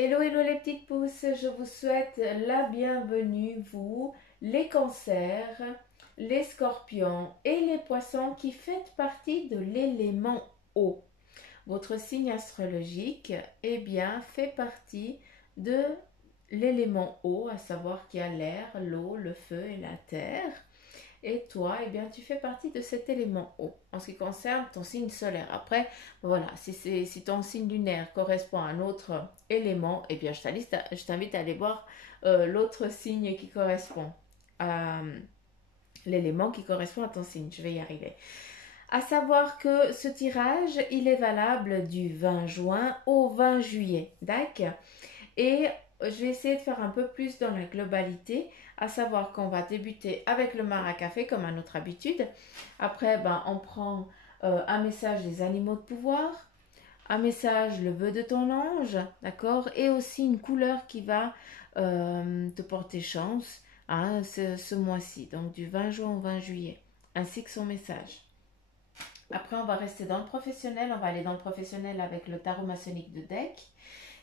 Hello, hello les petites pousses, je vous souhaite la bienvenue, vous, les cancers, les scorpions et les poissons qui faites partie de l'élément eau. Votre signe astrologique, eh bien, fait partie de l'élément eau, à savoir qu'il y a l'air, l'eau, le feu et la terre. Et toi, eh bien, tu fais partie de cet élément eau en ce qui concerne ton signe solaire. Après, voilà, si ton signe lunaire correspond à un autre élément, eh bien, je t'invite à aller voir l'autre signe qui correspond à l'élément qui correspond à ton signe. Je vais y arriver. À savoir que ce tirage, il est valable du 20 juin au 20 juillet. D'accord? Et je vais essayer de faire un peu plus dans la globalité, à savoir qu'on va débuter avec le maracafé comme à notre habitude. Après, ben, on prend un message des animaux de pouvoir, un message le vœu de ton ange, d'accord, et aussi une couleur qui va te porter chance hein, ce mois-ci, donc du 20 juin au 20 juillet, ainsi que son message. Après, on va rester dans le professionnel, on va aller dans le professionnel avec le tarot maçonnique de deck.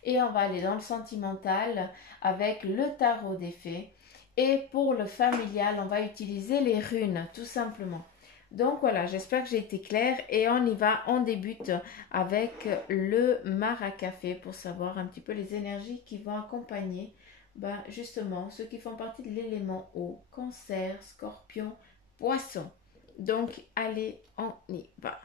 Et on va aller dans le sentimental avec le tarot des fées. Et pour le familial, on va utiliser les runes, tout simplement. Donc voilà, j'espère que j'ai été claire. Et on y va, on débute avec le maracafé pour savoir un petit peu les énergies qui vont accompagner justement ceux qui font partie de l'élément eau, cancer, scorpion, poisson. Donc allez, on y va.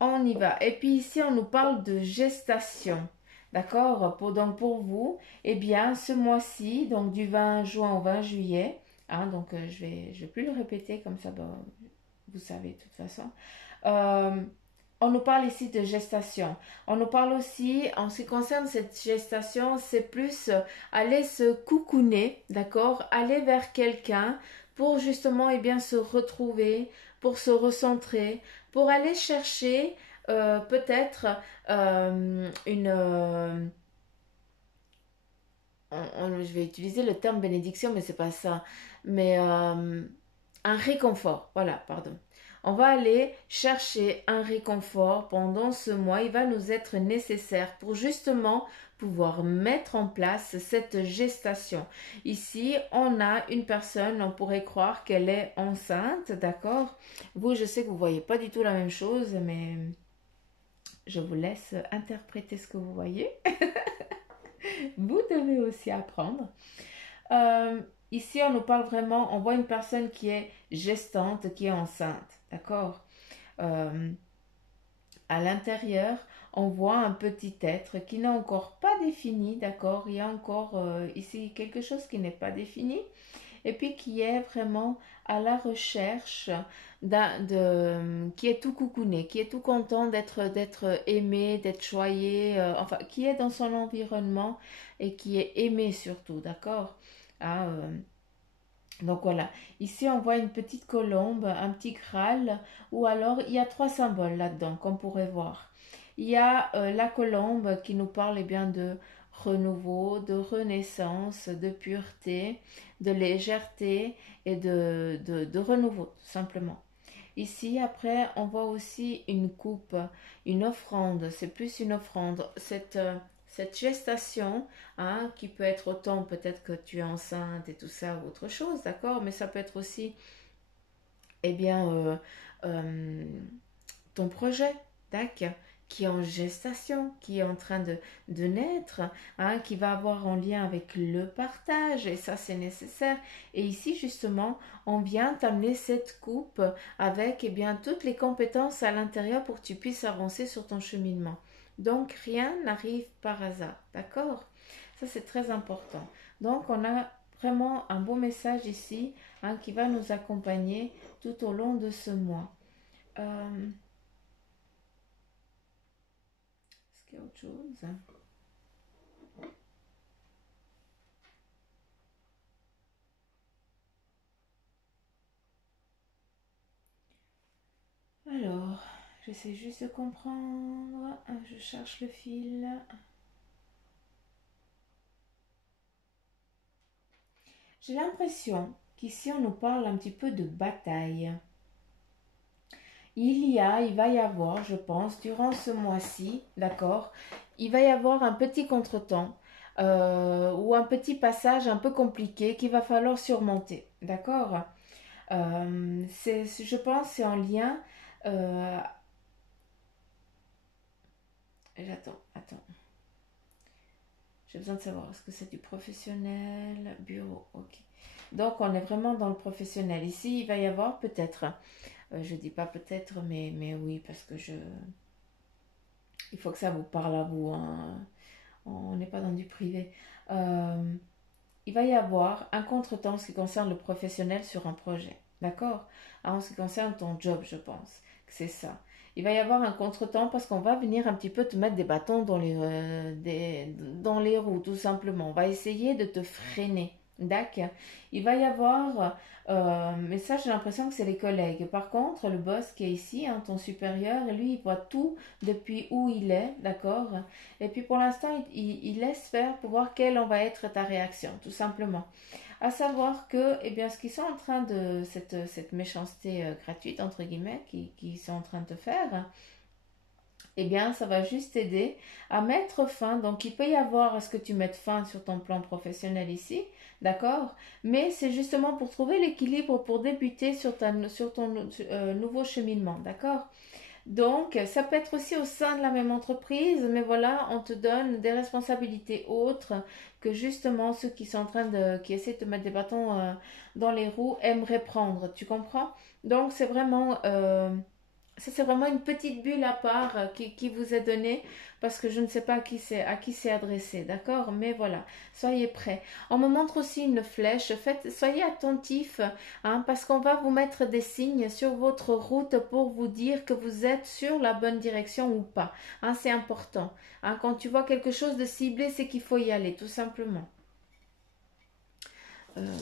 On y va. Et puis ici, on nous parle de gestation. D'accord? Donc pour vous, eh bien, ce mois-ci, donc du 20 juin au 20 juillet, hein, donc je vais plus le répéter comme ça, vous savez de toute façon. Euh, on nous parle ici de gestation. On nous parle aussi, en ce qui concerne cette gestation, c'est plus aller se coucouner, d'accord? Aller vers quelqu'un pour justement eh bien, se retrouver, pour se recentrer, pour aller chercher peut-être une... je vais utiliser le terme bénédiction, mais c'est pas ça. Mais un réconfort, voilà, pardon. On va aller chercher un réconfort pendant ce mois. Il va nous être nécessaire pour justement pouvoir mettre en place cette gestation. Ici, on a une personne, on pourrait croire qu'elle est enceinte, d'accord? Vous, je sais que vous voyez pas du tout la même chose, mais je vous laisse interpréter ce que vous voyez. Vous devez aussi apprendre. Euh, Ici, on nous parle vraiment, on voit une personne qui est gestante, qui est enceinte, d'accord? Euh, à l'intérieur, on voit un petit être qui n'est encore pas défini, d'accord? Il y a encore ici quelque chose qui n'est pas défini et puis qui est vraiment à la recherche qui est tout coucouné, qui est tout content d'être aimé, d'être choyé, enfin, qui est dans son environnement et qui est aimé surtout, d'accord? Ah, donc voilà, ici on voit une petite colombe, un petit Graal, ou alors il y a trois symboles là-dedans qu'on pourrait voir. Il y a la colombe qui nous parle eh bien de renouveau, de renaissance, de pureté, de légèreté et de renouveau, tout simplement. Ici, après, on voit aussi une coupe, une offrande. C'est plus une offrande. Cette gestation, hein, qui peut être autant peut-être que tu es enceinte et tout ça ou autre chose, d'accord? Mais ça peut être aussi, eh bien, euh, ton projet, tac, qui est en gestation, qui est en train de naître, hein, qui va avoir en lien avec le partage, et ça c'est nécessaire. Et ici justement, on vient t'amener cette coupe avec eh bien, toutes les compétences à l'intérieur pour que tu puisses avancer sur ton cheminement. Donc rien n'arrive par hasard, d'accord? Ça c'est très important. Donc on a vraiment un beau message ici hein, qui va nous accompagner tout au long de ce mois. Euh, Est-ce qu'il y a autre chose? Alors, j'essaie juste de comprendre. Je cherche le fil. J'ai l'impression qu'ici on nous parle un petit peu de bataille. il va y avoir, je pense, durant ce mois-ci, d'accord, il va y avoir un petit contretemps ou un petit passage un peu compliqué qu'il va falloir surmonter, d'accord. Je pense, c'est en lien. euh, attends. J'ai besoin de savoir, est-ce que c'est du professionnel, bureau, ok. Donc, on est vraiment dans le professionnel. Ici, il va y avoir peut-être, je dis pas peut-être, mais oui, parce que il faut que ça vous parle à vous, hein. On n'est pas dans du privé. Euh, il va y avoir un contretemps en ce qui concerne le professionnel sur un projet. D'accord? En ce qui concerne ton job, je pense que c'est ça. Il va y avoir un contretemps parce qu'on va venir un petit peu te mettre des bâtons dans les roues, tout simplement. On va essayer de te freiner. D'accord? Il va y avoir, mais ça j'ai l'impression que c'est les collègues. Par contre, le boss qui est ici, hein, ton supérieur, lui, il voit tout depuis où il est, d'accord? Et puis pour l'instant, il laisse faire pour voir quelle en va être ta réaction, tout simplement. À savoir que, eh bien, ce qu'ils sont en train de, cette méchanceté gratuite, entre guillemets, qui sont en train de te faire, eh bien, ça va juste t'aider à mettre fin. Donc, il peut y avoir à ce que tu mettes fin sur ton plan professionnel ici, d'accord? Mais c'est justement pour trouver l'équilibre pour débuter sur ton nouveau cheminement, d'accord? Donc, ça peut être aussi au sein de la même entreprise, mais voilà, on te donne des responsabilités autres que justement ceux qui sont en train qui essaient de te mettre des bâtons dans les roues aimeraient prendre. Tu comprends? Donc, ça, c'est vraiment une petite bulle à part qui vous est donnée parce que je ne sais pas à qui c'est adressé, d'accord? Mais voilà, soyez prêts. On me montre aussi une flèche. Soyez attentifs, hein, parce qu'on va vous mettre des signes sur votre route pour vous dire que vous êtes sur la bonne direction ou pas. Hein, c'est important. Hein, quand tu vois quelque chose de ciblé, c'est qu'il faut y aller, tout simplement. Euh,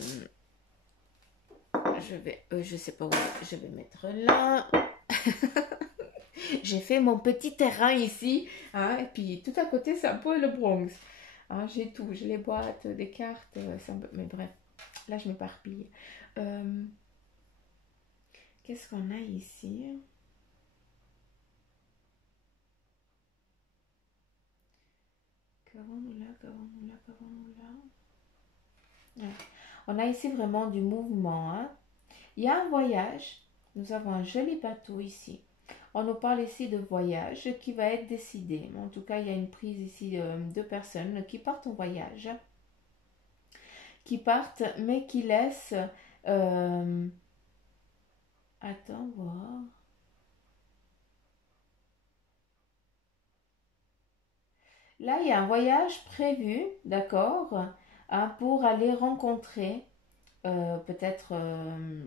je sais pas où je vais mettre là. J'ai fait mon petit terrain ici, hein, et puis tout à côté, c'est un peu le Bronx. Hein, j'ai tout, j'ai les boîtes, des cartes, mais bref, là je m'éparpille. Euh, Qu'est-ce qu'on a ici? Qu'avons-nous là, qu'avons-nous là, qu'avons-nous là? Ouais. On a ici vraiment du mouvement, hein. Il y a un voyage, nous avons un joli bateau ici. On nous parle ici de voyage qui va être décidé. En tout cas, il y a une prise ici de personnes qui partent en voyage, mais qui laissent... euh, attends, voir. Là, il y a un voyage prévu, d'accord, hein, pour aller rencontrer peut-être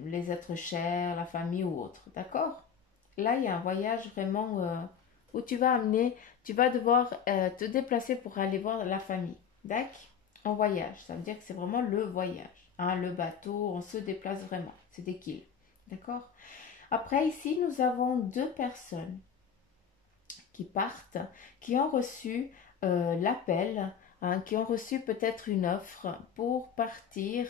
les êtres chers, la famille ou autre, d'accord? Là, il y a un voyage vraiment où tu vas devoir te déplacer pour aller voir la famille, d'accord? En voyage, ça veut dire que c'est vraiment le voyage, hein, le bateau, on se déplace vraiment, c'est des kills, d'accord? Après, ici, nous avons deux personnes qui partent, qui ont reçu l'appel, hein, qui ont reçu peut-être une offre pour partir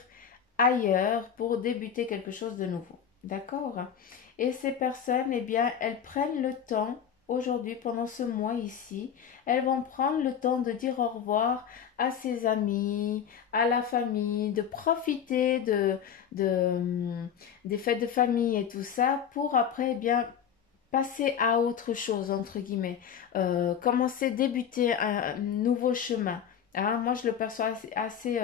ailleurs, pour débuter quelque chose de nouveau. D'accord? Et ces personnes, eh bien, elles prennent le temps, aujourd'hui, pendant ce mois ici, elles vont prendre le temps de dire au revoir à ses amis, à la famille, de profiter des fêtes de famille et tout ça, pour après, eh bien, passer à autre chose, entre guillemets, commencer, débuter un nouveau chemin. Hein, moi, je le perçois assez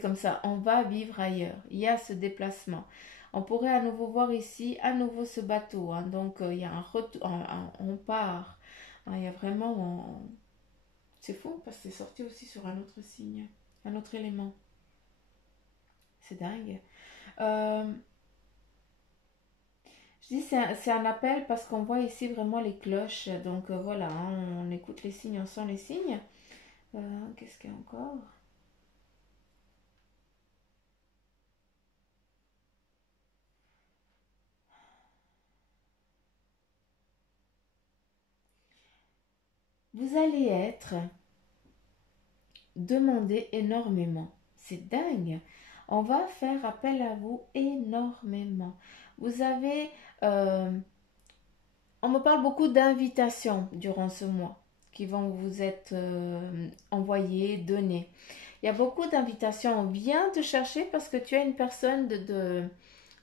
comme ça. On va vivre ailleurs. Il y a ce déplacement. On pourrait à nouveau voir ici, à nouveau ce bateau, hein. Donc, il y a un retour, on part. Hein, il y a vraiment... C'est fou parce que c'est sorti aussi sur un autre signe, un autre élément. C'est dingue. Euh, Je dis c'est un appel parce qu'on voit ici vraiment les cloches. Donc voilà, hein, on écoute les signes, on sent les signes. Qu'est-ce qu'il y a encore? Vous allez être demandé énormément. C'est dingue. On va faire appel à vous énormément. vous avez, euh, on me parle beaucoup d'invitations durant ce mois qui vont vous être envoyées, données. Il y a beaucoup d'invitations. On vient te chercher parce que tu es une personne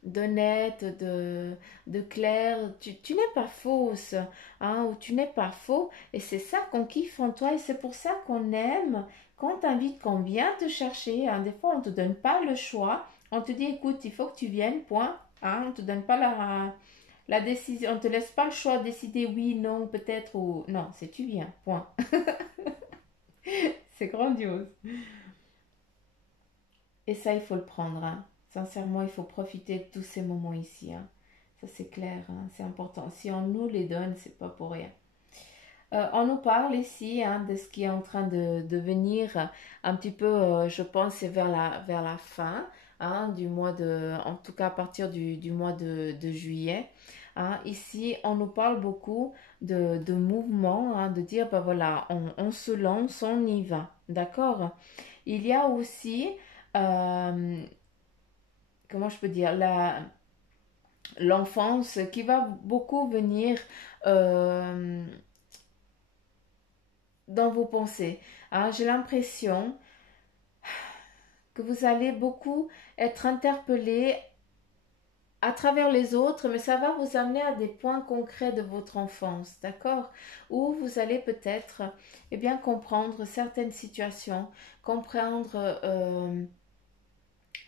d'honnête, de clair. Tu n'es pas fausse, hein, ou tu n'es pas faux. Et c'est ça qu'on kiffe en toi et c'est pour ça qu'on aime. Quand on t'invite, qu'on vient te chercher, hein, des fois on ne te donne pas le choix. On te dit, écoute, il faut que tu viennes, point. Hein, on ne te donne pas la décision, on ne te laisse pas le choix de décider oui, non, peut-être ou non, c'est tu viens, point. C'est grandiose. Et ça, il faut le prendre. Hein. Sincèrement, il faut profiter de tous ces moments ici. Hein. Ça, c'est clair, hein, c'est important. Si on nous les donne, c'est pas pour rien. On nous parle ici hein, de ce qui est en train de venir un petit peu, je pense, c'est vers la fin hein, du mois de, en tout cas à partir du mois de juillet. Hein. Ici, on nous parle beaucoup de mouvement, hein, de dire, ben voilà, on se lance, on y va. D'accord? Il y a aussi, euh, comment je peux dire, l'enfance qui va beaucoup venir euh, dans vos pensées. Hein. J'ai l'impression que vous allez beaucoup être interpellé à travers les autres, mais ça va vous amener à des points concrets de votre enfance, d'accord? Où vous allez peut-être eh bien, comprendre certaines situations, comprendre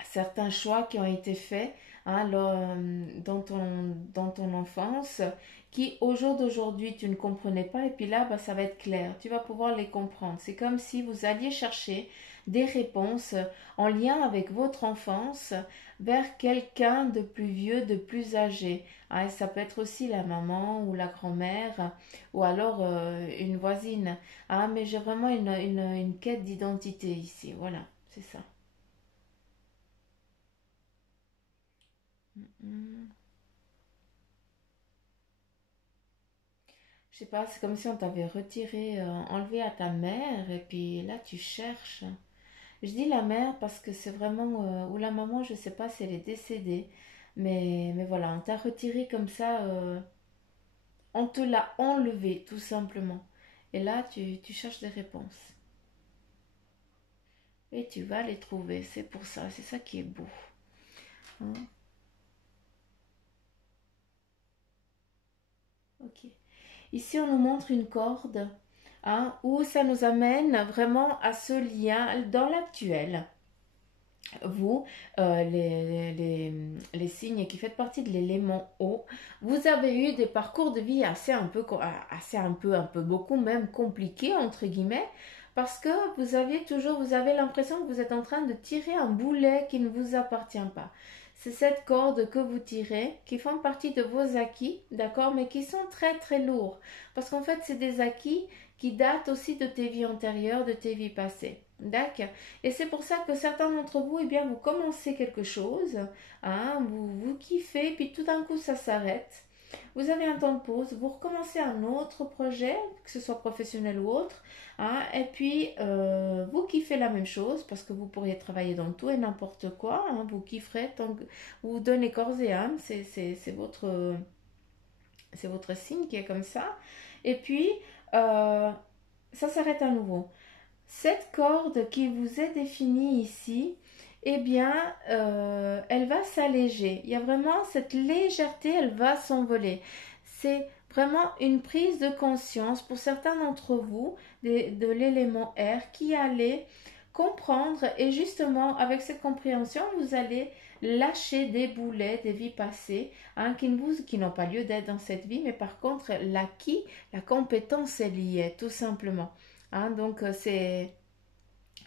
certains choix qui ont été faits hein, dans ton enfance, qui au jour d'aujourd'hui tu ne comprenais pas, et puis là bah, ça va être clair, tu vas pouvoir les comprendre. C'est comme si vous alliez chercher des réponses en lien avec votre enfance vers quelqu'un de plus vieux, de plus âgé. Hein, et ça peut être aussi la maman ou la grand-mère ou alors une voisine. Ah, mais j'ai vraiment une quête d'identité ici. Voilà, c'est ça. Hmm. Je sais pas, c'est comme si on t'avait retiré, enlevé à ta mère, et puis là tu cherches. Je dis la mère parce que c'est vraiment, ou la maman, je sais pas si elle est décédée, mais voilà, on t'a retiré comme ça, on te l'a enlevé tout simplement. Et là tu cherches des réponses. Et tu vas les trouver, c'est pour ça, c'est ça qui est beau. Hein. Ok. Ici, on nous montre une corde hein, où ça nous amène vraiment à ce lien dans l'actuel. Vous, les signes qui faites partie de l'élément eau, vous avez eu des parcours de vie un peu beaucoup même compliqués entre guillemets, parce que vous avez l'impression que vous êtes en train de tirer un boulet qui ne vous appartient pas. C'est cette corde que vous tirez qui font partie de vos acquis, d'accord, mais qui sont très très lourds, parce qu'en fait c'est des acquis qui datent aussi de tes vies antérieures, de tes vies passées. D'accord. Et c'est pour ça que certains d'entre vous, eh bien, vous commencez quelque chose, hein, vous kiffez, puis tout d'un coup, ça s'arrête. Vous avez un temps de pause, vous recommencez un autre projet, que ce soit professionnel ou autre, hein, et puis vous kiffez la même chose parce que vous pourriez travailler dans tout et n'importe quoi, hein, vous kifferez tant que vous vous donnez corps et âme, c'est votre signe qui est comme ça. Et puis, euh, ça s'arrête à nouveau. Cette corde qui vous est définie ici, eh bien, elle va s'alléger. Il y a vraiment cette légèreté, elle va s'envoler. C'est vraiment une prise de conscience pour certains d'entre vous de l'élément R qui allait comprendre et justement avec cette compréhension, vous allez lâcher des boulets des vies passées hein, qui n'ont pas lieu d'être dans cette vie, mais par contre l'acquis, la compétence est liée tout simplement. Hein, donc c'est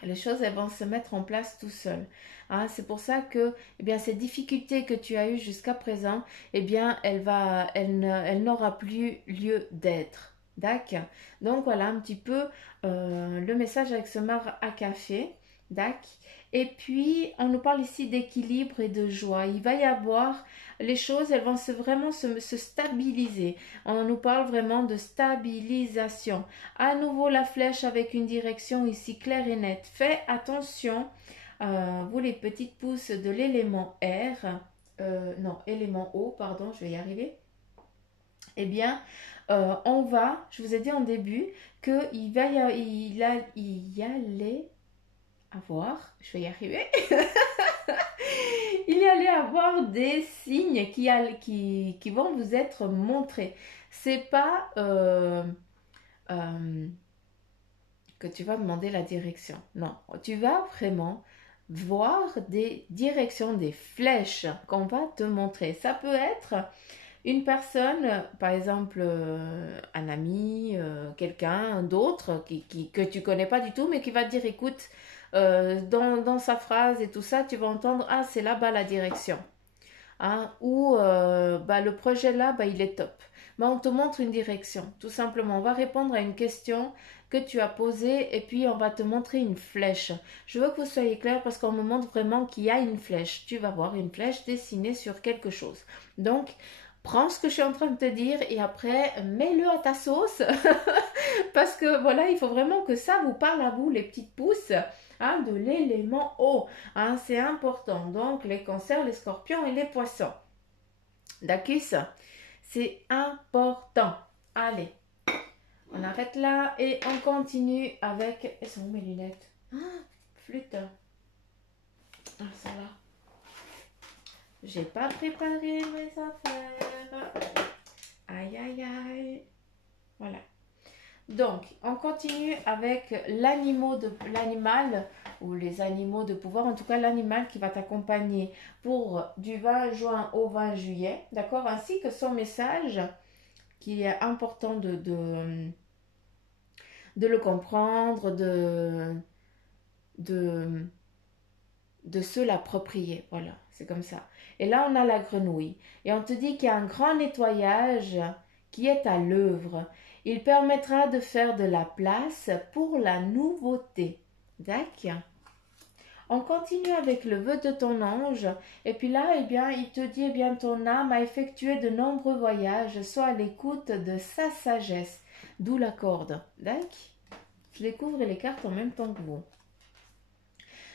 les choses elles vont se mettre en place tout seul. Hein, c'est pour ça que eh bien ces difficultés que tu as eues jusqu'à présent, eh bien elle n'aura plus lieu d'être. D'accord. Donc voilà un petit peu le message avec ce mar à café. D'accord. Et puis on nous parle ici d'équilibre et de joie. Il va y avoir les choses, elles vont vraiment se stabiliser. On nous parle vraiment de stabilisation. À nouveau la flèche avec une direction ici claire et nette. Faites attention, vous les petites pousses de l'élément R. non, élément eau, pardon, je vais y arriver. Eh bien, on va, je vous ai dit en début, qu'il va il y allait avoir, je vais y arriver, il y allait avoir des signes qui vont vous être montrés. C'est pas euh, que tu vas demander la direction. Non, tu vas vraiment voir des directions, des flèches qu'on va te montrer. Ça peut être une personne, par exemple un ami, quelqu'un d'autre que tu connais pas du tout, mais qui va te dire, écoute, dans sa phrase et tout ça, tu vas entendre, ah, c'est là-bas la direction. Hein, ou bah, le projet là, bah, il est top. Bah, on te montre une direction, tout simplement. On va répondre à une question que tu as posée et puis on va te montrer une flèche. Je veux que vous soyez clair parce qu'on me montre vraiment qu'il y a une flèche. Tu vas voir une flèche dessinée sur quelque chose. Donc, prends ce que je suis en train de te dire et après, mets-le à ta sauce. Parce que voilà, il faut vraiment que ça vous parle à vous, les petites pousses. Hein, de l'élément eau. Hein, c'est important. Donc, les cancers, les scorpions et les poissons. D'accord? C'est important. Allez, on arrête là et on continue avec... Elles sont où mes lunettes? Ah, flûte. Ah, ça là. J'ai pas préparé mes affaires. Aïe, aïe, aïe. Voilà. Donc, on continue avec l'animal ou les animaux de pouvoir, en tout cas l'animal qui va t'accompagner pour du 20 juin au 20 juillet, d'accord, ainsi que son message qui est important de le comprendre, de, de se l'approprier, voilà, c'est comme ça. Et là, on a la grenouille. Et on te dit qu'il y a un grand nettoyage qui est à l'œuvre. Il permettra de faire de la place pour la nouveauté. D'accord? On continue avec le vœu de ton ange. Et puis là, eh bien, il te dit, eh bien, ton âme a effectué de nombreux voyages. Sois à l'écoute de sa sagesse. D'où la corde. D'accord? Je découvre les cartes en même temps que vous.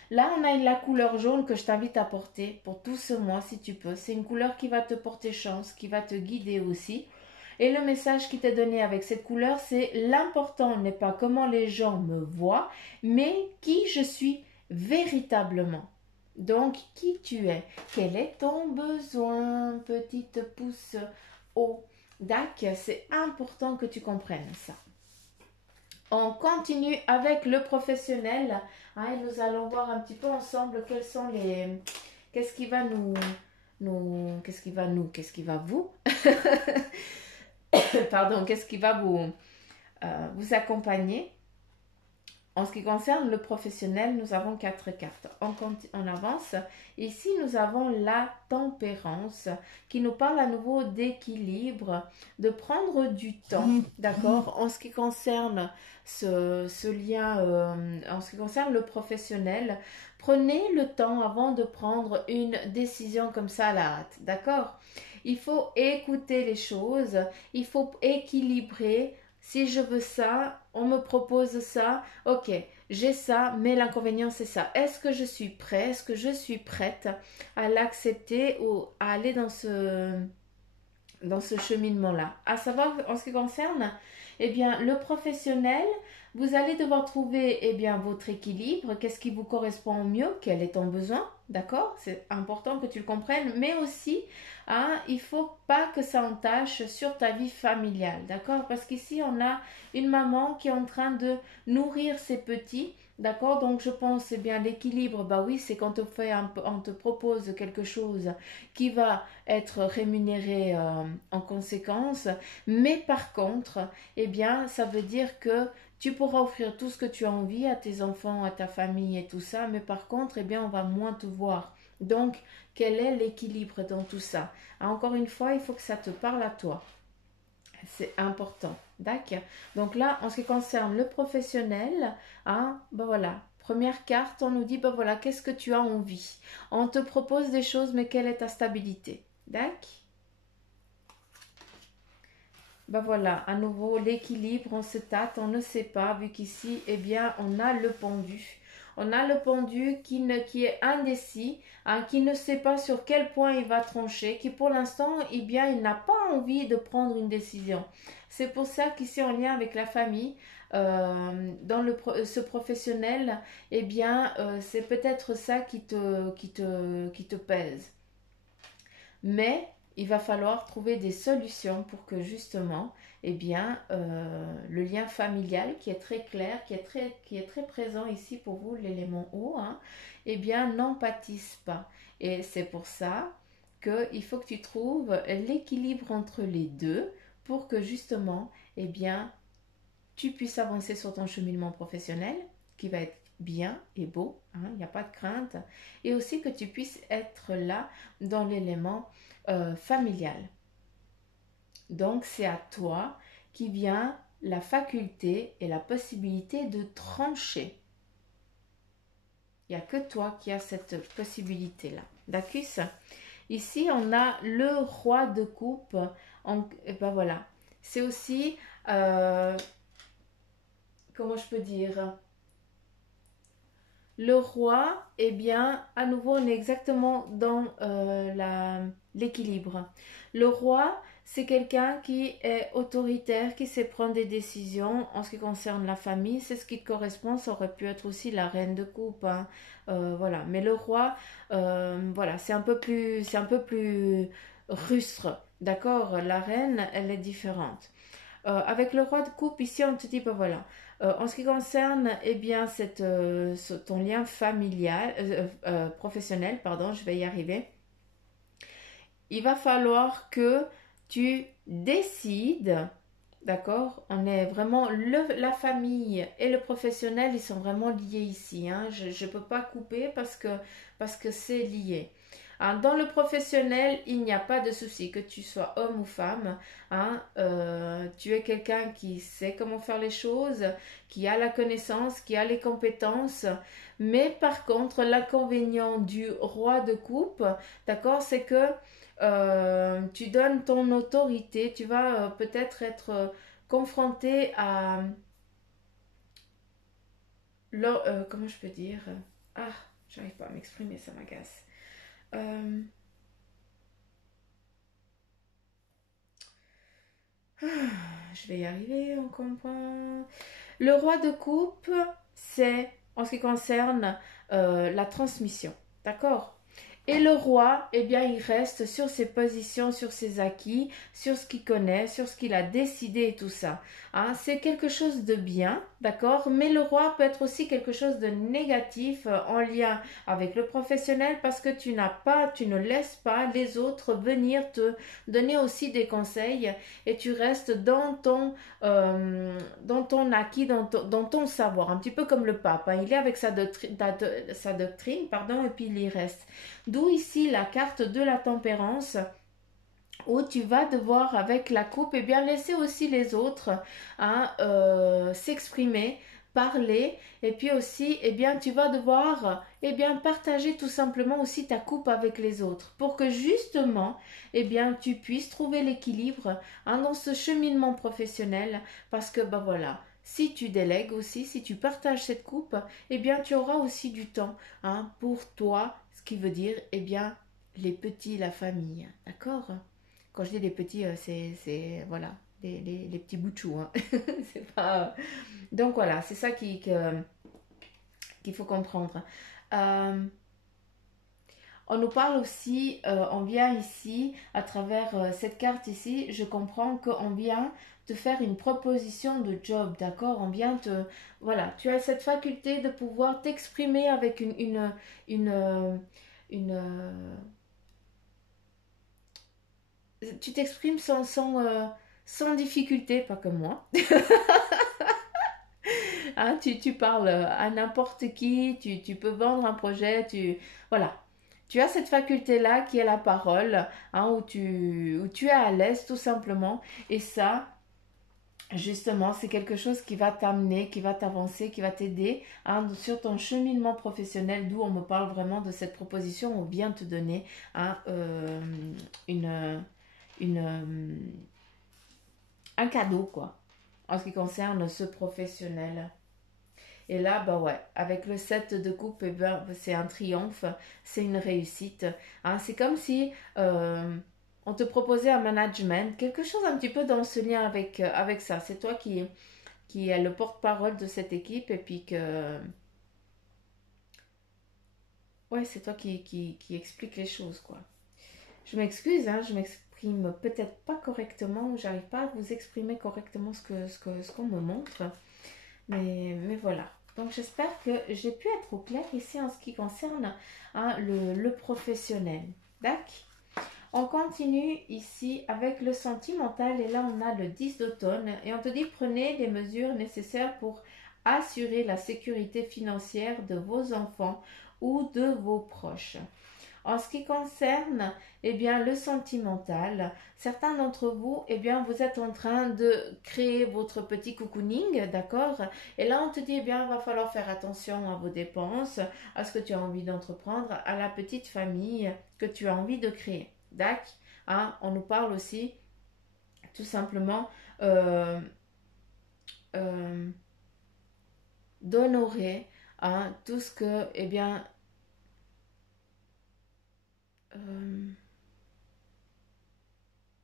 Là, on a la couleur jaune que je t'invite à porter pour tout ce mois si tu peux. C'est une couleur qui va te porter chance, qui va te guider aussi. Et le message qui t'est donné avec cette couleur, c'est l'important n'est pas comment les gens me voient, mais qui je suis véritablement. Donc, qui tu es? Quel est ton besoin, petite pouce haut? D'accord, c'est important que tu comprennes ça. On continue avec le professionnel. Hein, et nous allons voir un petit peu ensemble quels sont les... Qu'est-ce qui va qu'est-ce qui va vous pardon, qu'est-ce qui va vous accompagner. En ce qui concerne le professionnel, nous avons 4 cartes. On avance. Ici, nous avons la tempérance qui nous parle à nouveau d'équilibre, de prendre du temps, d'accord. En ce qui concerne ce lien, en ce qui concerne le professionnel, prenez le temps avant de prendre une décision comme ça à la hâte, d'accord. Il faut écouter les choses, il faut équilibrer. Si je veux ça, on me propose ça, ok, j'ai ça, mais l'inconvénient c'est ça. Est-ce que je suis prêt, est-ce que je suis prête à l'accepter ou à aller dans ce cheminement-là? À savoir, en ce qui concerne, eh bien, le professionnel, vous allez devoir trouver, eh bien, votre équilibre, qu'est-ce qui vous correspond au mieux, quel est ton besoin, d'accord? C'est important que tu le comprennes, mais aussi, hein, il ne faut pas que ça entache sur ta vie familiale, d'accord? Parce qu'ici, on a une maman qui est en train de nourrir ses petits. D'accord, donc je pense c'est bien l'équilibre. Bah oui, c'est quand on te propose quelque chose qui va être rémunéré en conséquence. Mais par contre, eh bien, ça veut dire que tu pourras offrir tout ce que tu as envie à tes enfants, à ta famille et tout ça. Mais par contre, eh bien, on va moins te voir. Donc, quel est l'équilibre dans tout ça? Encore une fois, il faut que ça te parle à toi. C'est important. D'accord. Donc là, en ce qui concerne le professionnel, hein, ben voilà. Première carte, on nous dit, ben voilà, qu'est-ce que tu as envie? On te propose des choses, mais quelle est ta stabilité? D'accord. Ben voilà, à nouveau, l'équilibre, on se tâte, on ne sait pas, vu qu'ici, eh bien, on a le pendu. On a le pendu qui est indécis, hein, qui ne sait pas sur quel point il va trancher, qui pour l'instant, eh bien, il n'a pas envie de prendre une décision. C'est pour ça qu'ici, en lien avec la famille, dans ce professionnel, eh bien, c'est peut-être ça qui te pèse. Mais il va falloir trouver des solutions pour que justement, eh bien, le lien familial qui est très clair, qui est très présent ici pour vous, l'élément eau, hein, eh bien, n'en pâtisse pas. Et c'est pour ça qu'il faut que tu trouves l'équilibre entre les deux pour que justement, eh bien, tu puisses avancer sur ton cheminement professionnel qui va être bien et beau, hein, il n'y a pas de crainte, et aussi que tu puisses être là dans l'élément familial. Donc c'est à toi qui vient la faculté et la possibilité de trancher. Il n'y a que toi qui as cette possibilité-là. D'accord? Ici, on a le roi de coupe. Et ben voilà. C'est aussi, comment je peux dire, le roi, eh bien, à nouveau, on est exactement dans l'équilibre. Le roi, c'est quelqu'un qui est autoritaire, qui sait prendre des décisions en ce qui concerne la famille. C'est ce qui correspond. Ça aurait pu être aussi la reine de coupe, hein. Voilà. Mais le roi, voilà, c'est un peu plus rustre. D'accord? La reine, elle est différente. Avec le roi de coupe, ici, on te dit, ben voilà. En ce qui concerne, eh bien, ton lien familial, professionnel, pardon, je vais y arriver. Il va falloir que tu décides, d'accord? On est vraiment, la famille et le professionnel, ils sont vraiment liés ici, hein. Je ne peux pas couper parce que c'est lié. Hein, dans le professionnel, il n'y a pas de souci, que tu sois homme ou femme. Hein, tu es quelqu'un qui sait comment faire les choses, qui a la connaissance, qui a les compétences. Mais par contre, l'inconvénient du roi de coupe, d'accord, c'est que tu donnes ton autorité, tu vas peut-être être confronté à... comment je peux dire? Ah, j'arrive pas à m'exprimer, ça m'agace. Euh, je vais y arriver, on comprend. Le roi de coupe, c'est en ce qui concerne la transmission. D'accord? Et le roi, eh bien, il reste sur ses positions, sur ses acquis, sur ce qu'il connaît, sur ce qu'il a décidé et tout ça. Hein, c'est quelque chose de bien, d'accord? Mais le roi peut être aussi quelque chose de négatif en lien avec le professionnel parce que tu ne laisses pas les autres venir te donner aussi des conseils et tu restes dans ton acquis, dans ton savoir, un petit peu comme le pape. Hein, il est avec sa doctrine, pardon, et puis il y reste. D'où ici la carte de la tempérance où tu vas devoir avec la coupe et bien laisser aussi les autres, hein, s'exprimer, parler et puis aussi eh bien tu vas devoir eh bien partager tout simplement aussi ta coupe avec les autres pour que justement eh bien tu puisses trouver l'équilibre, hein, dans ce cheminement professionnel parce que ben voilà, si tu délègues aussi, si tu partages cette coupe, eh bien tu auras aussi du temps, hein, pour toi, ce qui veut dire eh bien les petits, la famille, d'accord? Quand je dis les petits, c'est voilà, les petits bouts de chou, hein. C'est pas... Donc voilà, c'est ça qu'il faut comprendre. Euh, on nous parle aussi, on vient ici, à travers cette carte ici, je comprends qu'on vient te faire une proposition de job, d'accord? On vient te... Voilà, tu as cette faculté de pouvoir t'exprimer avec une tu t'exprimes sans difficulté, pas comme moi. Hein, tu parles à n'importe qui, tu peux vendre un projet, voilà. Tu as cette faculté-là qui est la parole, hein, où tu es à l'aise tout simplement. Et ça, justement, c'est quelque chose qui va t'amener, qui va t'avancer, qui va t'aider, hein, sur ton cheminement professionnel, d'où on me parle vraiment de cette proposition, on vient te donner, hein, une, un cadeau, quoi, en ce qui concerne ce professionnel. Et là, bah ouais, avec le 7 de coupe, eh ben, c'est un triomphe, c'est une réussite. Hein. C'est comme si on te proposait un management, quelque chose un petit peu dans ce lien avec ça. C'est toi qui est le porte-parole de cette équipe et puis que... Ouais, c'est toi qui explique les choses, quoi. Je m'excuse, hein, je m'exprime peut-être pas correctement, j'arrive pas à vous exprimer correctement ce qu'on me montre, mais voilà. Donc j'espère que j'ai pu être au clair ici en ce qui concerne hein, le professionnel. D'accord. On continue ici avec le sentimental et là on a le 10 d'automne et on te dit prenez les mesures nécessaires pour assurer la sécurité financière de vos enfants ou de vos proches. En ce qui concerne eh bien, le sentimental, certains d'entre vous, eh bien, vous êtes en train de créer votre petit cocooning, d'accord? Et là, on te dit, eh bien, il va falloir faire attention à vos dépenses, à ce que tu as envie d'entreprendre, à la petite famille que tu as envie de créer, d'accord? Hein, on nous parle aussi, tout simplement, euh, euh, d'honorer hein, tout ce que, eh bien, euh,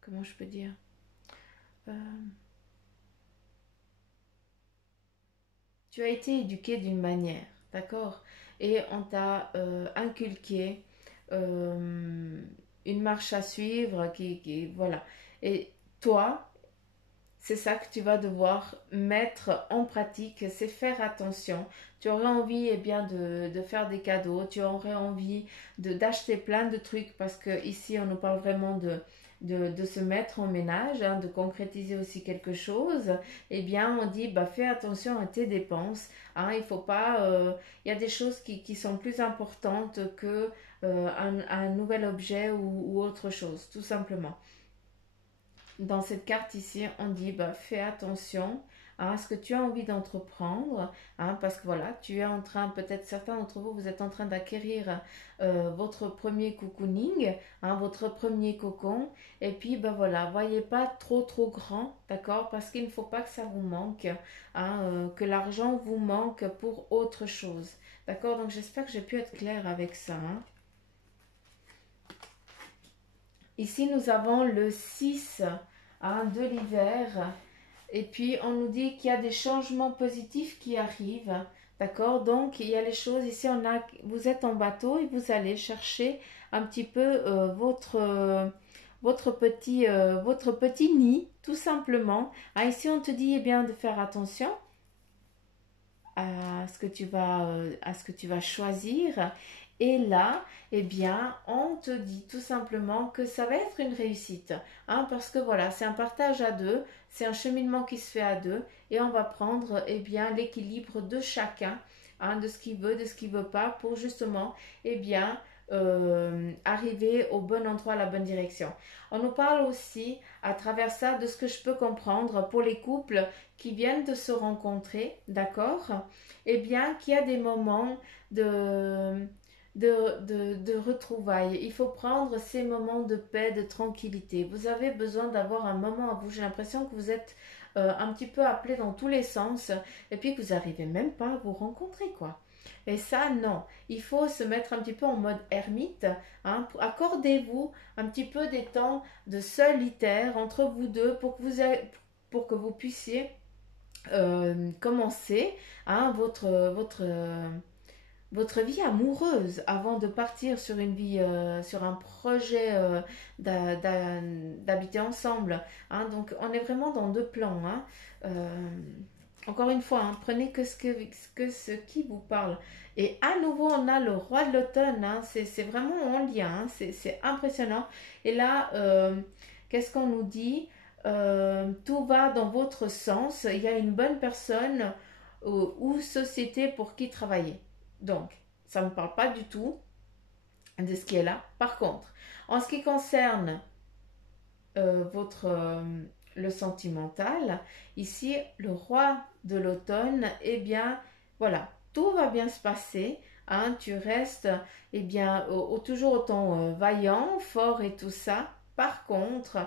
comment je peux dire? Euh, Tu as été éduqué d'une manière, d'accord? Et on t'a inculqué euh, une marche à suivre voilà. Et toi, c'est ça que tu vas devoir mettre en pratique, c'est faire attention. Tu aurais envie eh bien, de faire des cadeaux, tu aurais envie d'acheter plein de trucs parce que ici on nous parle vraiment de se mettre en ménage, hein, de concrétiser aussi quelque chose. Eh bien, on dit bah, fais attention à tes dépenses. Hein, il faut pas, il y a des choses qui sont plus importantes que un nouvel objet ou autre chose, tout simplement. Dans cette carte ici, on dit bah, fais attention à ce que tu as envie d'entreprendre, hein, parce que voilà, tu es en train, peut-être certains d'entre vous, vous êtes en train d'acquérir votre premier cocooning, hein, votre premier cocon, et puis bah voilà, voyez pas trop grand, d'accord, parce qu'il ne faut pas que ça vous manque, hein, que l'argent vous manque pour autre chose, d'accord, donc j'espère que j'ai pu être claire avec ça. Hein. Ici, nous avons le 6 hein, de l'hiver. Et puis, on nous dit qu'il y a des changements positifs qui arrivent. D'accord. Donc, il y a les choses. Ici, vous êtes en bateau et vous allez chercher un petit peu votre petit nid, tout simplement. Ah, ici, on te dit eh bien, de faire attention à ce que tu vas choisir. Et là, eh bien, on te dit tout simplement que ça va être une réussite. Hein, parce que voilà, c'est un partage à deux, c'est un cheminement qui se fait à deux. Et on va prendre eh bien, l'équilibre de chacun, hein, de ce qu'il veut, de ce qu'il veut pas, pour justement eh bien, arriver au bon endroit, à la bonne direction. On nous parle aussi à travers ça de ce que je peux comprendre pour les couples qui viennent de se rencontrer, d'accord? Eh bien, qu'il y a des moments de retrouvailles. Il faut prendre ces moments de paix, de tranquillité. Vous avez besoin d'avoir un moment à vous. J'ai l'impression que vous êtes un petit peu appelé dans tous les sens et puis que vous n'arrivez même pas à vous rencontrer, quoi. Et ça, non. Il faut se mettre un petit peu en mode ermite. Hein. Accordez-vous un petit peu des temps de solitaire entre vous deux pour que vous puissiez commencer hein, votre vie amoureuse avant de partir sur une vie, sur un projet d'habiter ensemble. Hein. Donc, on est vraiment dans deux plans. Hein. Euh, encore une fois, hein, prenez que ce qui vous parle. Et à nouveau, on a le roi de l'automne. Hein. C'est vraiment en lien. Hein. C'est impressionnant. Et là, qu'est-ce qu'on nous dit? Tout va dans votre sens. Il y a une bonne personne ou société pour qui travailler. Donc, ça ne me parle pas du tout de ce qui est là. Par contre, en ce qui concerne le sentimental, ici, le roi de l'automne, eh bien, voilà, tout va bien se passer. Hein, tu restes, eh bien, toujours autant vaillant, fort et tout ça. Par contre,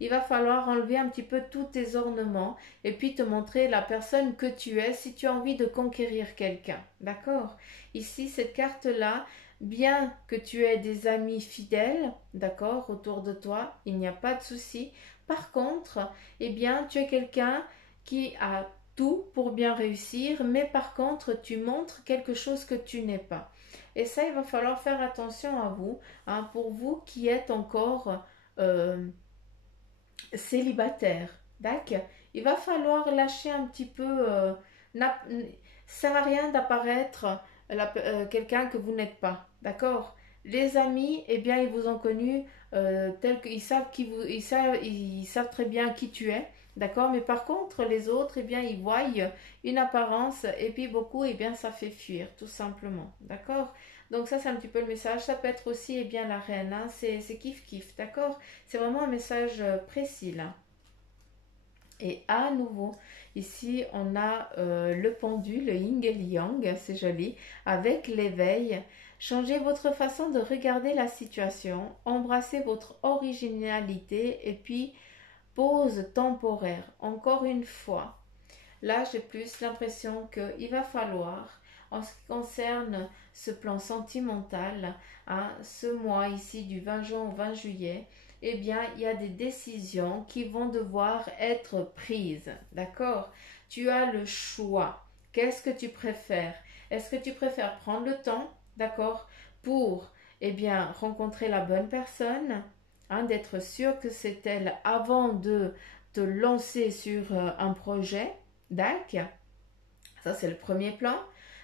il va falloir enlever un petit peu tous tes ornements et puis te montrer la personne que tu es si tu as envie de conquérir quelqu'un. D'accord? Ici, cette carte-là, bien que tu aies des amis fidèles, d'accord, autour de toi, il n'y a pas de souci. Par contre, eh bien, tu es quelqu'un qui a tout pour bien réussir, mais par contre, tu montres quelque chose que tu n'es pas. Et ça, il va falloir faire attention à vous, hein, pour vous qui êtes encore euh, célibataire. D'accord? Il va falloir lâcher un petit peu. Ça ne sert à rien d'apparaître quelqu'un que vous n'êtes pas. D'accord? Les amis, eh bien, ils vous ont connu tel qu'ils savent ils savent très bien qui tu es. D'accord? Mais par contre, les autres, eh bien, ils voient une apparence et puis beaucoup, eh bien, ça fait fuir, tout simplement. D'accord? Donc ça, c'est un petit peu le message. Ça peut être aussi, eh bien, la reine, hein. C'est kiff kiff, d'accord? C'est vraiment un message précis là. Et à nouveau, ici, on a le pendule, le yin et le yang, c'est joli, avec l'éveil. Changez votre façon de regarder la situation, embrassez votre originalité et puis pause temporaire. Encore une fois, là, j'ai plus l'impression qu'il va falloir, en ce qui concerne ce plan sentimental, hein, ce mois ici du 20 juin au 20 juillet, eh bien, il y a des décisions qui vont devoir être prises. D'accord? Tu as le choix. Qu'est-ce que tu préfères? Est-ce que tu préfères prendre le temps, d'accord, pour, eh bien, rencontrer la bonne personne, hein, d'être sûr que c'est elle avant de te lancer sur un projet? D'accord? Ça, c'est le premier plan.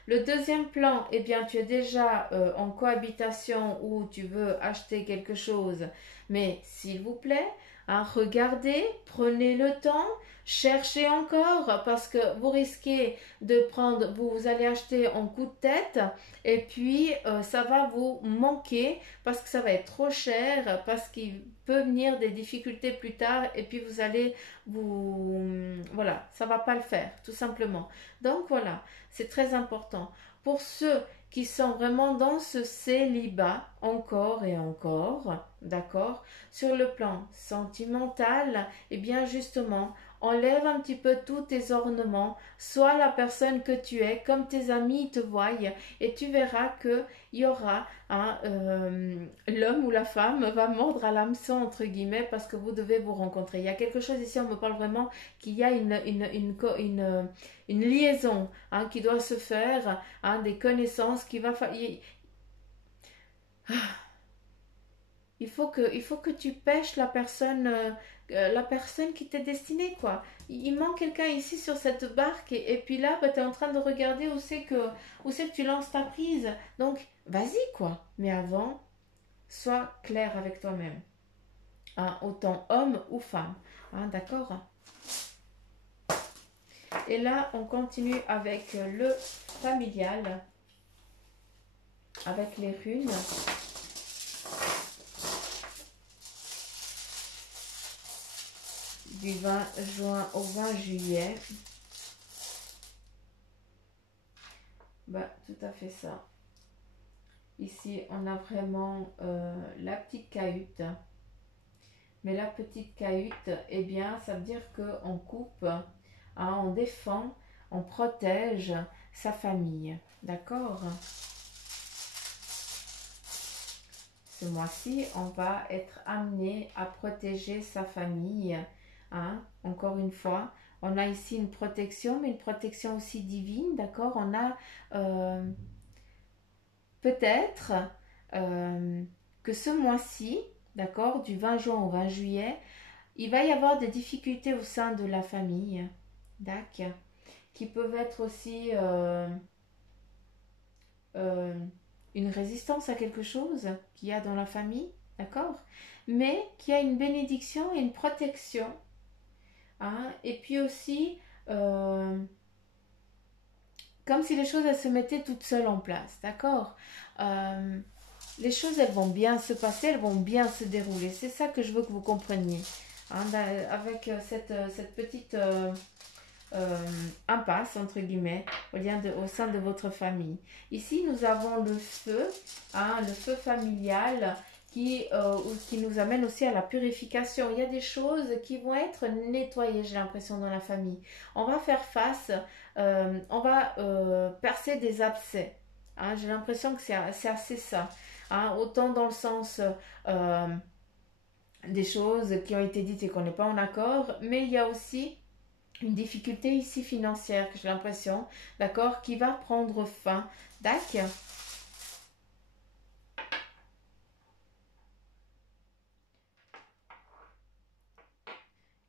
Le deuxième plan, eh bien, tu es déjà en cohabitation ou tu veux acheter quelque chose. Mais s'il vous plaît, hein, regardez, prenez le temps, cherchez encore parce que vous risquez de prendre, vous allez acheter en coup de tête et puis ça va vous manquer parce que ça va être trop cher, parce qu'il peut venir des difficultés plus tard et puis vous allez voilà, ça va pas le faire, tout simplement. Donc voilà, c'est très important. Pour ceux qui sont vraiment dans ce célibat encore et encore, d'accord, sur le plan sentimental, eh bien justement, enlève un petit peu tous tes ornements, sois la personne que tu es, comme tes amis te voient, et tu verras que il y aura l'homme ou la femme va mordre à l'hameçon entre guillemets parce que vous devez vous rencontrer. Il y a quelque chose ici, on me parle vraiment qu'il y a une liaison, hein, qui doit se faire, hein, des connaissances qui va il faut que tu pêches la personne qui t'est destinée, quoi. Il manque quelqu'un ici sur cette barque et puis là, bah, tu es en train de regarder où c'est que tu lances ta prise. Donc, vas-y, quoi. Mais avant, sois clair avec toi-même. Hein, autant homme ou femme. Hein, d'accord? Et là, on continue avec le familial, avec les runes. Du 20 juin au 20 juillet. Bah, tout à fait ça. Ici, on a vraiment la petite cahute. Mais la petite cahute, eh bien, ça veut dire qu'on coupe, hein, on défend, on protège sa famille. D'accord? Ce mois-ci, on va être amené à protéger sa famille. Hein? Encore une fois, on a ici une protection, mais une protection aussi divine. D'accord? On a peut-être que ce mois-ci, d'accord, du 20 juin au 20 juillet, il va y avoir des difficultés au sein de la famille, d'accord, qui peuvent être aussi euh, une résistance à quelque chose qu'il y a dans la famille, d'accord, mais qui a une bénédiction et une protection, hein, et puis aussi comme si les choses elles se mettaient toutes seules en place, d'accord. Les choses elles vont bien se passer, elles vont bien se dérouler, c'est ça que je veux que vous compreniez, hein, avec cette petite impasse entre guillemets au sein de votre famille. Ici nous avons le feu, hein, le feu familial qui nous amène aussi à la purification. Il y a des choses qui vont être nettoyées, j'ai l'impression, dans la famille. On va faire face, on va percer des abcès. Hein, j'ai l'impression que c'est assez ça. Hein, autant dans le sens des choses qui ont été dites et qu'on n'est pas en accord, mais il y a aussi une difficulté ici financière, que j'ai l'impression, d'accord, qui va prendre fin. D'accord.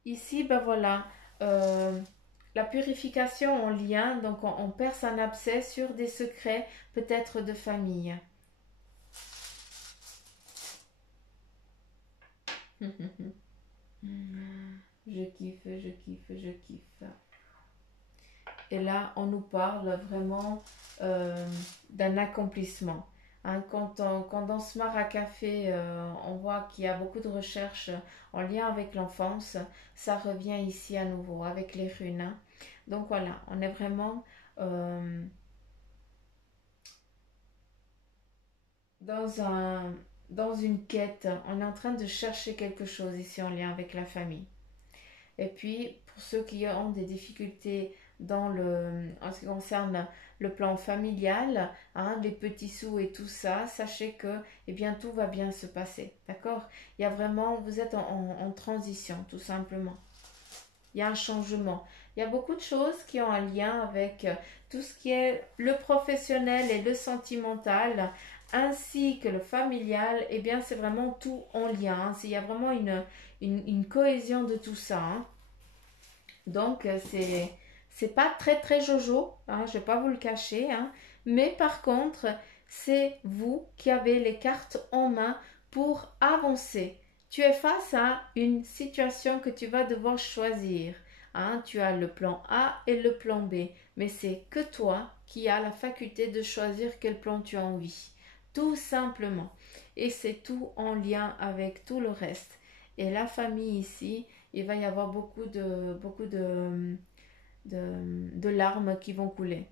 Ici, ben voilà, euh, la purification en lien, donc on perce un abcès sur des secrets peut-être de famille. Je kiffe, je kiffe, je kiffe. Et là, on nous parle vraiment d'un accomplissement. Hein, quand dans Smart à Café, on voit qu'il y a beaucoup de recherches en lien avec l'enfance, ça revient ici à nouveau avec les runes. Hein. Donc voilà, on est vraiment dans dans une quête. On est en train de chercher quelque chose ici en lien avec la famille. Et puis, pour ceux qui ont des difficultés en ce qui concerne le plan familial, hein, les petits sous et tout ça, sachez que eh bien, tout va bien se passer. D'accord. Il y a vraiment, vous êtes en transition, tout simplement. Il y a un changement. Il y a beaucoup de choses qui ont un lien avec tout ce qui est le professionnel et le sentimental, ainsi que le familial. Eh bien, c'est vraiment tout en lien. Hein. Il y a vraiment une cohésion de tout ça. Hein. Donc, c'est pas très très jojo, hein, je vais pas vous le cacher, hein, mais par contre, c'est vous qui avez les cartes en main pour avancer. Tu es face à une situation que tu vas devoir choisir. Hein, tu as le plan A et le plan B, mais c'est que toi qui as la faculté de choisir quel plan tu as envie. Tout simplement. Et c'est tout en lien avec tout le reste. Et la famille ici, il va y avoir beaucoup de larmes qui vont couler.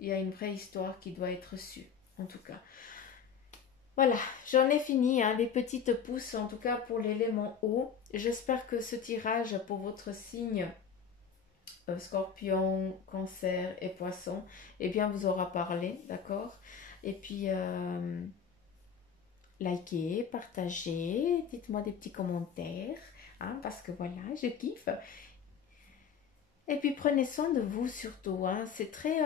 Il y a une vraie histoire qui doit être sue, en tout cas. Voilà, j'en ai fini, hein, les petites pousses, en tout cas pour l'élément eau. J'espère que ce tirage pour votre signe scorpion, cancer et poisson, eh bien vous aura parlé, d'accord. Et puis, likez, partagez, dites-moi des petits commentaires, hein, parce que voilà, je kiffe. Et puis prenez soin de vous surtout, hein. C'est très...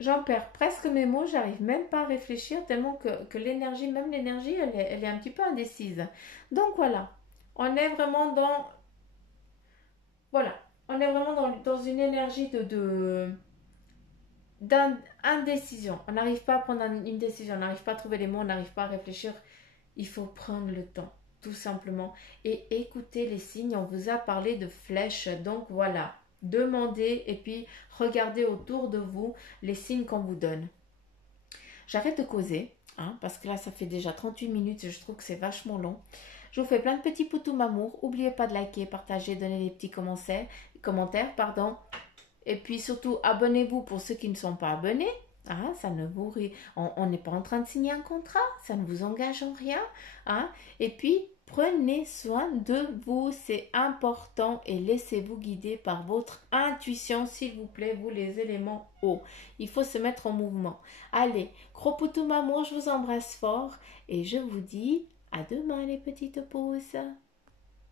J'en perds presque mes mots, j'arrive même pas à réfléchir tellement que l'énergie, même l'énergie, elle est un petit peu indécise. Donc voilà, on est vraiment dans... Voilà, on est vraiment dans une énergie d'indécision. On n'arrive pas à prendre une décision, on n'arrive pas à trouver les mots, on n'arrive pas à réfléchir. Il faut prendre le temps, tout simplement. Et écouter les signes, on vous a parlé de flèches, donc voilà. Demandez et puis regardez autour de vous les signes qu'on vous donne. J'arrête de causer, hein, parce que là ça fait déjà 38 minutes et je trouve que c'est vachement long. Je vous fais plein de petits poutous m'amour. N'oubliez pas de liker, partager, donner des petits commentaires, pardon. Et puis surtout, abonnez-vous pour ceux qui ne sont pas abonnés. Hein, ça ne vous... On n'est pas en train de signer un contrat, ça ne vous engage en rien. Hein. Et puis, prenez soin de vous, c'est important et laissez-vous guider par votre intuition, s'il vous plaît, vous les éléments hauts. Il faut se mettre en mouvement. Allez, gros poutou maman, je vous embrasse fort et je vous dis à demain les petites pouces.